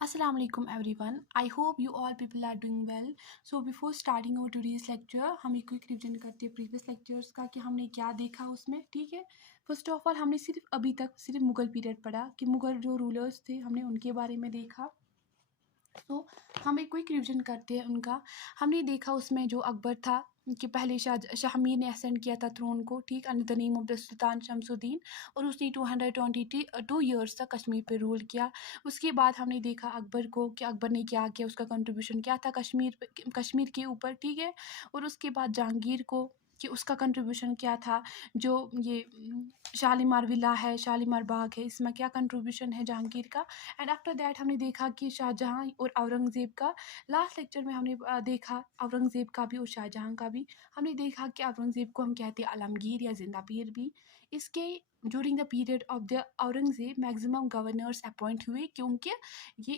Assalamu alaikum everyone. I hope you all people are doing well. So before starting our today's lecture, हम एक quick revision करते हैं previous lectures का कि हमने क्या देखा उसमें, ठीक है। फर्स्ट ऑफ ऑल हमने अभी तक सिर्फ मुगल पीरियड पढ़ा कि मुगल जो रूलर्स थे हमने उनके बारे में देखा। तो हम एक क्विक रिविजन करते हैं उनका। हमने देखा उसमें जो अकबर था कि पहले शाहमीर ने असेंड किया था थ्रोन को, ठीक, under the name of the sultan Shamsuddin, और उसने 222 ईयर्स तक कश्मीर पे रूल किया। उसके बाद हमने देखा अकबर को कि अकबर ने क्या किया, उसका कंट्रीब्यूशन क्या था कश्मीर के ऊपर, ठीक है। और उसके बाद जहांगीर को कि उसका कंट्रीब्यूशन क्या था, जो ये शालीमार विला है, शालीमार बाग है, इसमें क्या कंट्रीब्यूशन है जहांगीर का। एंड आफ्टर दैट हमने देखा कि शाहजहाँ और औरंगज़ेब का। लास्ट लेक्चर में हमने देखा औरंगज़ेब का भी और शाहजहाँ का भी। हमने देखा कि औरंगज़ेब को हम कहते हैं आलमगीर या जिंदा पीर भी। इसके during the period of the Aurangzeb maximum governors appoint हुए क्योंकि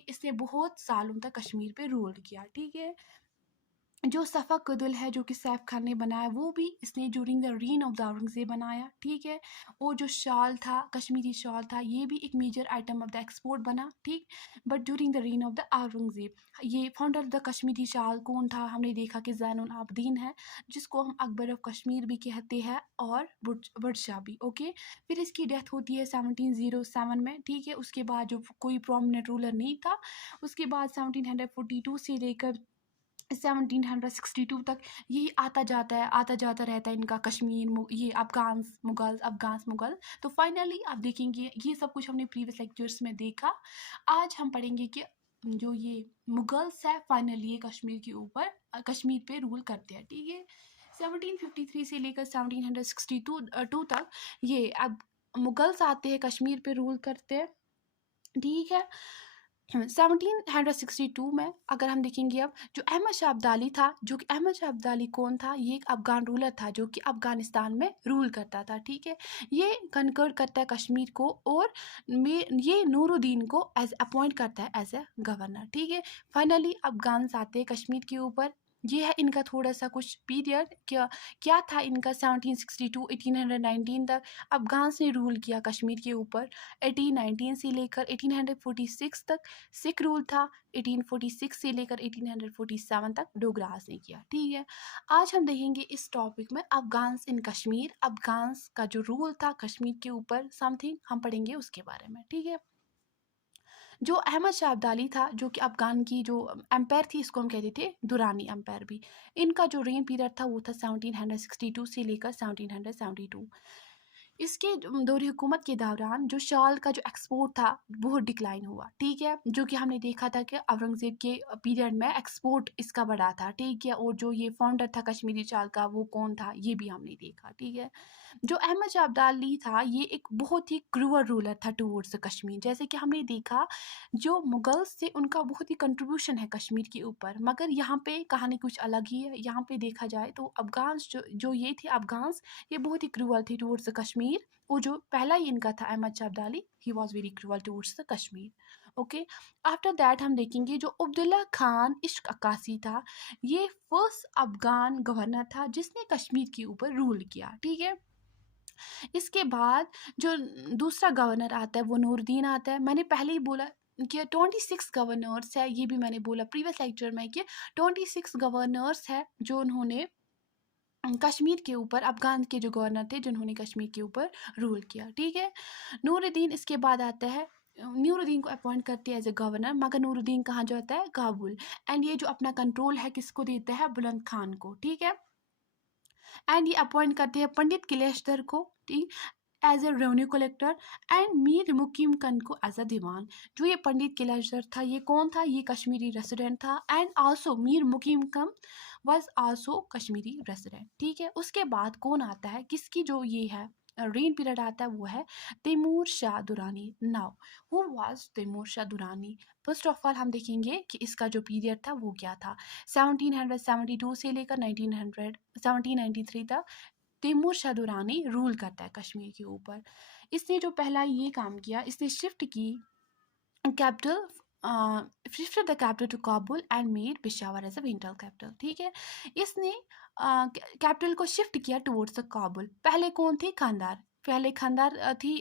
इसने बहुत सालों तक कश्मीर पे रूल किया, ठीक है। जो सफ़ा कदल है जो कि सैफ खान ने बनाया, वो भी इसने during the reign of the Aurangzeb बनाया, ठीक है। और जो शाल था, कश्मीरी शाल था, ये भी एक major item of the export बना, ठीक। But during the reign of the Aurangzeb, ये founder of the Kashmiri shawl कौन था, हमने देखा कि ज़ैनुल आबदीन है, जिसको हम अकबर ऑफ कश्मीर भी कहते हैं और बुरशाह भी, ओके। फिर इसकी डेथ होती है 1707 में, ठीक है। उसके बाद जो कोई प्रोमिनेंट रूलर नहीं था। उसके बाद 1742 से लेकर 1762 तक यही आता जाता रहता है इनका कश्मीर ये अफगान मुगल। तो फाइनली आप देखेंगे ये सब कुछ हमने प्रीवियस लेक्चर्स में देखा। आज हम पढ़ेंगे कि जो ये मुगल्स है फाइनली ये कश्मीर के ऊपर कश्मीर पे रूल करते हैं, ठीक है। 1753 से लेकर 1762 तक ये अब मुगल्स आते हैं कश्मीर पे रूल करते हैं, ठीक है। 1762 में अगर हम देखेंगे अब जो अहमद शाह अब्दाली था, जो कि अहमद शाह अब्दाली कौन था, ये एक अफगान रूलर था जो कि अफगानिस्तान में रूल करता था, ठीक है। ये कन्कर करता है कश्मीर को और ये नूरुद्दीन को एज अपॉइंट करता है एज ए गवर्नर, ठीक है। फाइनली अफगान आते हैं कश्मीर के ऊपर। ये है इनका थोड़ा सा कुछ पीरियड क्या था इनका। 1762 1819 तक अफगान्स ने रूल किया कश्मीर के ऊपर। 1819 से लेकर 1846 तक सिख रूल था। 1846 से लेकर 1847 तक डोगरास ने किया, ठीक है। आज हम देखेंगे इस टॉपिक में अफगान्स इन कश्मीर, अफगान्स का जो रूल था कश्मीर के ऊपर, समथिंग हम पढ़ेंगे उसके बारे में, ठीक है। जो अहमद शाह अब्दाली था जो कि अफगान की जो एम्पायर थी, इसको हम कहते थे दुरानी एम्पायर भी। इनका जो रेन पीरियड था वो था 1762 से लेकर 1772। इसके दौर हुकूमत के दौरान जो शाल का जो एक्सपोर्ट था बहुत डिक्लाइन हुआ, ठीक है। जो कि हमने देखा था कि औरंगज़ेब के पीरियड में एक्सपोर्ट इसका बढ़ा था, ठीक है। और जो ये फाउंडर था कश्मीरी शाल का वो कौन था ये भी हमने देखा, ठीक है। जो अहमद शाह अब्दाली था ये एक बहुत ही क्रूअल रूलर था टूवर्ड्स कश्मीर। जैसे कि हमने देखा जो मुगल्स थे उनका बहुत ही कंट्रीब्यूशन है कश्मीर के ऊपर, मगर यहाँ पे कहानी कुछ अलग ही है। यहाँ पे देखा जाए तो अफगान्स जो ये थे अफगान्स, ये बहुत ही क्रूअल थे टूवर्ड्स कश्मीर। और जो पहला ही इनका था Ahmad Shah Abdali, he was very cruel towards the Kashmir, okay. After that हम देखेंगे जो अब्दुल्ला खान इश्क अक्कासी था, ये फर्स्ट अफगान गवर्नर था जिसने कश्मीर के ऊपर रूल किया, ठीक है। इसके बाद जो दूसरा गवर्नर आता है वो नूरुद्दीन आता है। मैंने पहले ही बोला कि 26 गवर्नर्स है, ये भी मैंने बोला प्रीवियस लेक्चर में कि 26 गवर्नर्स है जो उन्होंने कश्मीर के ऊपर, अफगान के जो गवर्नर थे जिन्होंने कश्मीर के ऊपर रूल किया, ठीक है। नूरुद्दीन इसके बाद आता है, नूरुद्दीन को अपॉइंट करते हैं एज ए गवर्नर, मगर नूरुद्दीन कहाँ जाता है, काबुल। एंड ये जो अपना कंट्रोल है किसको देता है, बुलंद खान को, ठीक है। एंड ये अपॉइंट करते हैं पंडित किलेश्वर को, ठीक, as a revenue collector, and Mir Mukim Khan को एज अ दीवान। जो ये पंडित किलेश्वर था ये कौन था, ये कश्मीरी रेसिडेंट था। एंड आल्सो मीर मुकीम कम वाज आल्सो कश्मीरी रेसिडेंट, ठीक है। उसके बाद कौन आता है, किसकी जो ये है रेन पीरियड आता है वो है Timur Shah Durrani. Now who was Timur Shah Durrani. First of all हम देखेंगे कि इसका जो पीरियड था वो क्या था। 1772 से लेकर 1793 तक तैमूर शाह दुरानी रूल करता है कश्मीर के ऊपर। इसने जो पहला ये काम किया, इसने शिफ्ट की capital, shifted the capital to Kabul and made Peshawar as a winter capital, ठीक है। इसने कैपिटल को शिफ्ट किया टुवर्ड्स द काबुल। पहले कौन थी, खानदार, पहले खानदार थी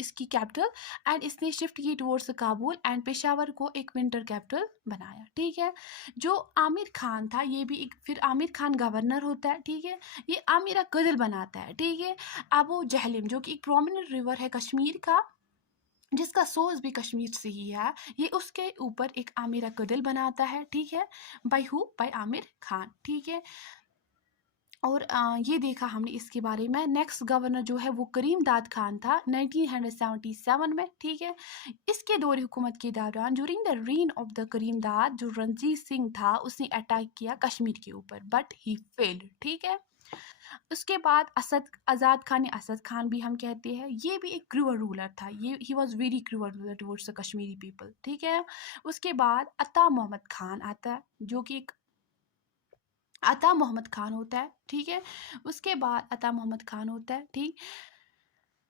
इसकी कैपिटल, एंड इसने शिफ्ट की टुवर्ड्स काबुल एंड पेशावर को एक विंटर कैपिटल बनाया, ठीक है। जो आमिर खान था ये भी एक, फिर आमिर खान गवर्नर होता है, ठीक है। ये आमिरा कदल बनाता है, ठीक है। अबू जहलिम जो कि एक प्रोमिनेंट रिवर है कश्मीर का, जिसका सोर्स भी कश्मीर से ही है, ये उसके ऊपर एक आमिरा कदल बनाता है, ठीक है। By who, by Amir Khan, ठीक है। और ये देखा हमने इसके बारे में। नेक्स्ट गवर्नर जो है वो करीम दाद खान था 1977 में, ठीक है। इसके दौर हुकूमत के दौरान during the reign of the Karim Dad, जो रणजीत सिंह था उसने अटैक किया कश्मीर के ऊपर, बट ही फेल्ड, ठीक है। उसके बाद असद आज़ाद खान या असद खान भी हम कहते हैं, ये भी एक क्रूअल रूलर था, ये ही was very cruel ruler towards the Kashmiri people, ठीक है। उसके बाद अता मोहम्मद खान आता है, जो कि एक अता मोहम्मद खान होता है, ठीक है। उसके बाद अता मोहम्मद खान होता है, ठीक।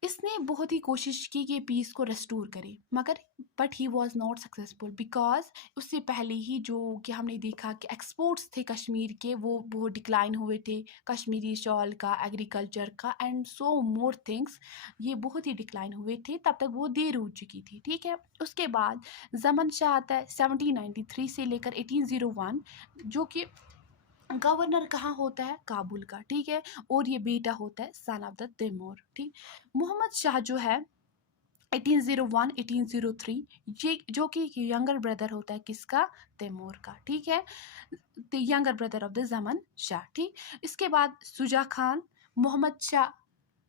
इसने बहुत ही कोशिश की कि पीस को रेस्टोर करे, मगर but he was not successful, because उससे पहले ही जो कि हमने देखा कि एक्सपोर्ट्स थे कश्मीर के वो बहुत डिक्लाइन हुए थे, कश्मीरी शॉल का, एग्रीकल्चर का एंड सो मोर थिंग्स, ये बहुत ही डिक्लाइन हुए थे, तब तक वो देर हो चुकी थी, ठीक है। उसके बाद जमन शाह आता है 1793 से लेकर 1801, जो कि गवर्नर कहाँ होता है, काबुल का, ठीक है। और ये बेटा होता है सन ऑफ द तैमूर, ठीक। मोहम्मद शाह जो है 1801 1803, ये जो कि यंगर ब्रदर होता है किसका, तैमूर का, ठीक है। The younger brother of the जमन शाह, ठीक। इसके बाद सुजा खान, मोहम्मद शाह,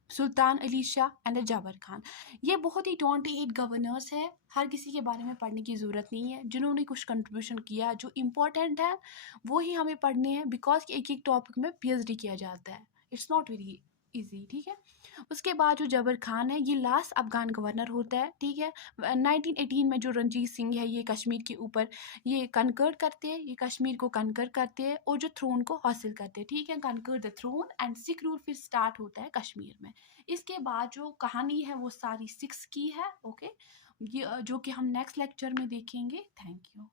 सुल्तान अली शाह एंड जाबर खान, ये बहुत ही 28 गवर्नर्स है। हर किसी के बारे में पढ़ने की ज़रूरत नहीं है, जिन्होंने कुछ कंट्रीब्यूशन किया, जो इम्पोर्टेंट है वो ही हमें पढ़ने हैं, बिकॉज एक एक टॉपिक में पीएचडी किया जाता है, इट्स नॉट वेरी इजी, ठीक है। उसके बाद जो जबर खान है ये लास्ट अफगान गवर्नर होता है, ठीक है। 1918 में जो रणजीत सिंह है ये कश्मीर के ऊपर ये कनकर करते हैं, ये कश्मीर को कनकर करते हैं और जो थ्रोन को हासिल करते हैं, ठीक है। Conquer the throne and Sikh rule फिर स्टार्ट होता है कश्मीर में। इसके बाद जो कहानी है वो सारी सिक्स की है, ओके। ये जो कि हम नेक्स्ट लेक्चर में देखेंगे। Thank you.